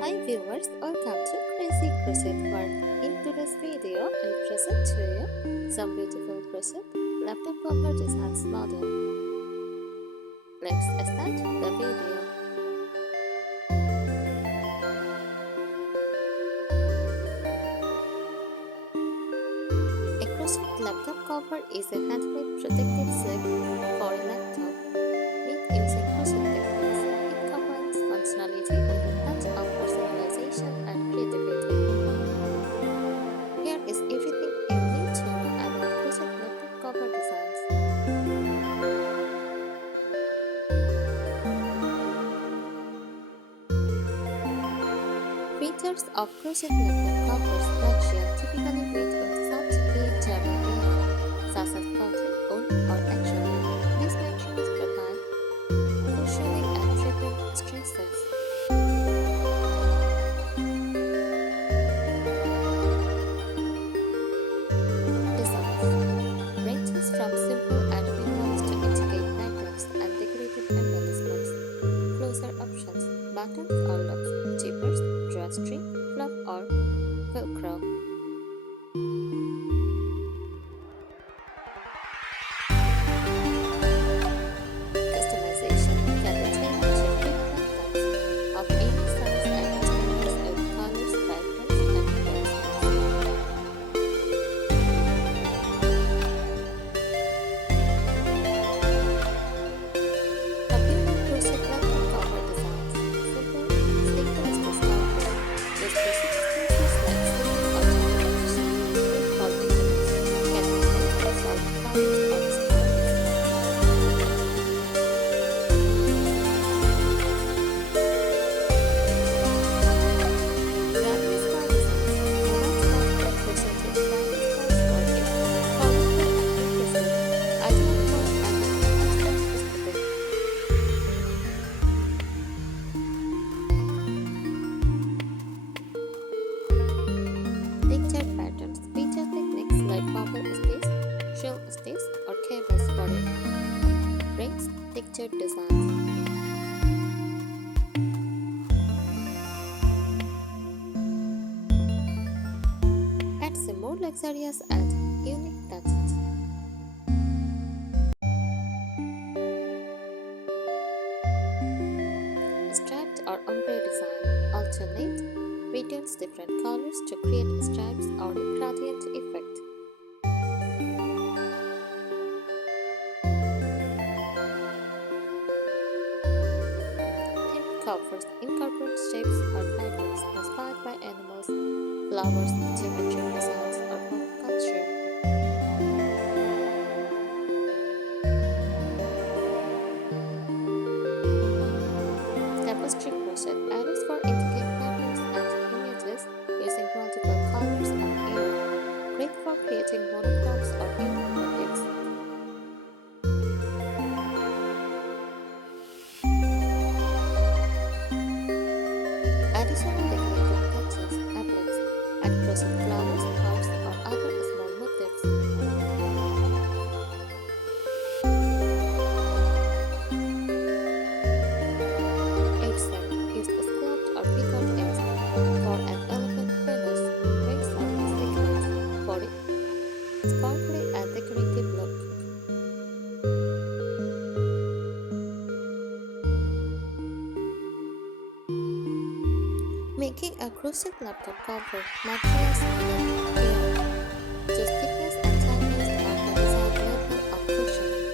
Hi viewers, welcome to Crazy Crochet World. In today's video, I present to you some beautiful crochet laptop cover designs model. Let's start the video. A crochet laptop cover is a handmade protective sleeve for a laptop made using crochet techniques. It combines functionality with a touch of personalization and creativity. Here is everything you need to know about crochet laptop cover designs. Features of crochet laptop covers: material typically made with soft German yarn, such as cotton, wool, or acrylic. These materials provide cushioning and prevent stresses. Designs ranges from simple and minimalist to intricate patterns and decorative embellishments. Closer options: buttons or loops, zippers, drawstring, flap, or velcro. Customization can be tailored to fit laptops of any size and customized with colors, patterns, and embellishments. Popular crochet laptop cover designs: simple, sleek to start with, with basic pieces like sleeves or towels, made for maintenance, can be made with soft colors or styles. Various star designs: a much crocheted various stars for it, colorful and interesting, ideal for an aesthetic. Textured patterns feature techniques like bubble stitch, shell stitch, or cables for it. Rings textured designs. Adds a more luxurious and unique touches. Striped or ombre design alternate, returns different colors to create stripes or a gradient effect. Themed covers incorporate shapes or patterns inspired by animals, flowers, geometric designs, or pop culture. Tapestry crochet arrows for intricate patterns and images using multiple colors and yarn, great for creating monochromes or unique motifs. Additional decorative touches, applets, and crochet flowers, hearts, or other small motifs. Used a scalloped or pickled edge for an elegant finish. Rings are sequins for a sparkly and decorative look. Making a crochet laptop cover: materials needed: yarn. Choose thickness and tightness on the desired level of cushioning.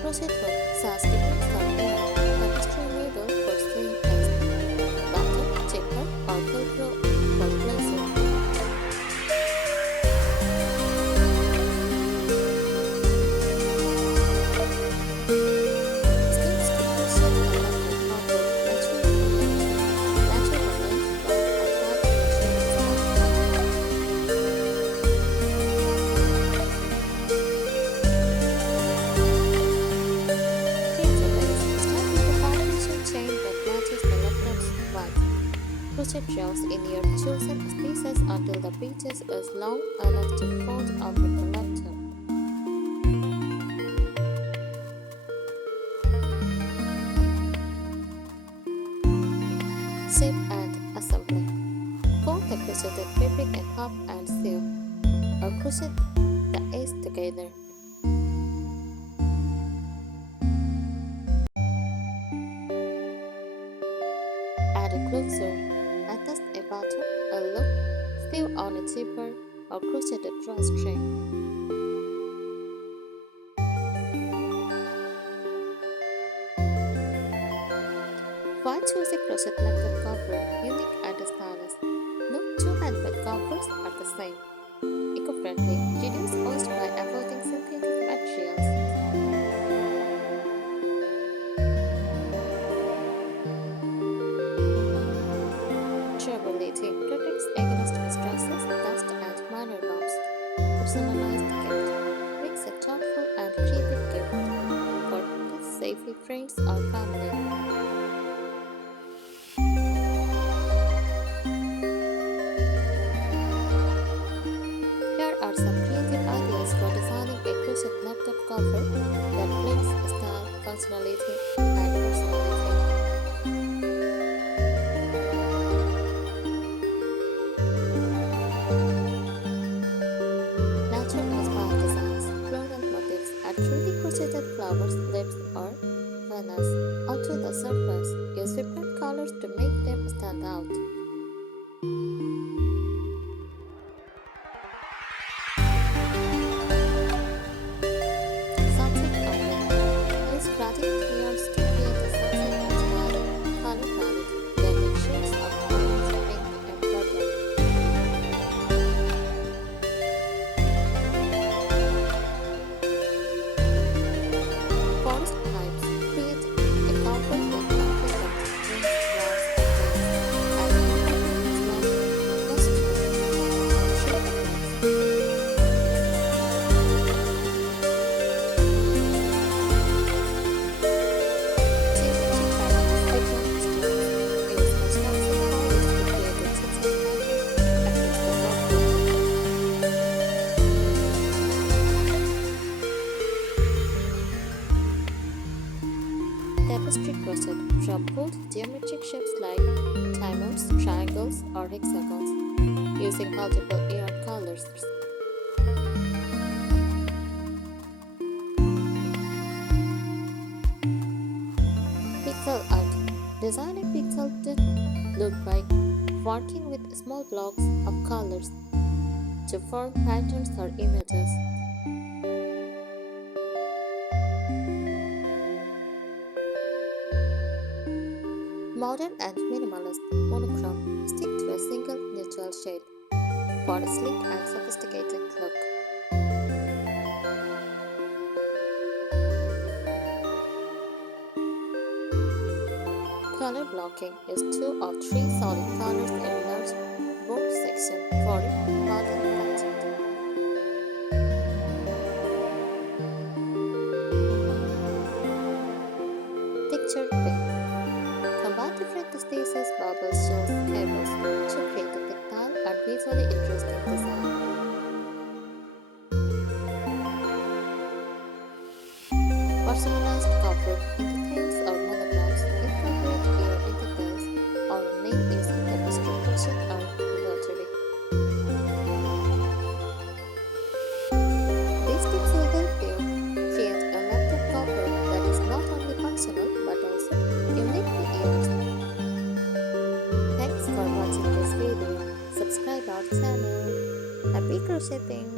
Crochet hook: size depends on yarn. Tapestry needle for sewing paste. Button, zipper, or velcro for placing. Steps to crochet a laptop cover: natural length, long and hard crochet crochet rows in your chosen spaces until the pieces is long enough to fold over the laptop. crochet the edge together. Add a closer, attach a button, a loop, sew on a zipper, or crochet a drawstring. Why choose a crochet laptop cover, unique and stylish? No two handmade covers are the same. Eco-friendly, reduce waste by avoiding synthetic materials. Durability protects against stresses, dust, and minor bumps. Personalized gift makes a thoughtful and creative gift for safely friends or family. Here are some creative ideas for designing a crochet laptop cover that blends style, functionality, and personality. Nature-inspired designs, floral motifs, and 3D crocheted flowers, leaves, or banners onto the surface. Use vibrant colors to make them stand out. Sunset Island. Use gradient yarns to create a sunset-inspired color palette that makes shades of orange, pink, and purple. Forest pipes. Create a cover with concrete, rings, grass, and trees, and incorporate small moisture or shade effects. Tapestry crochet from bold geometric shapes like diamonds, triangles, or hexagons, using multiple yarn colors. Pixel art. Designing pixel look by working with small blocks of colors to form patterns or images. Modern and minimalist monochrome, stick to a single neutral shade for a sleek and sophisticated look. Color blocking is 2 or 3 solid colors in a large bold section for modern content. Textured paint. Combine different distances, bubbles, shells, cables to create a tactile and visually interesting design. Personalized cover details or monograms. Incorporate your details or name using tapestry crochet or embroidery. These tips will help you create a laptop cover that is not only functional but also uniquely yours. Thanks for watching this video. Subscribe our channel. Happy crocheting!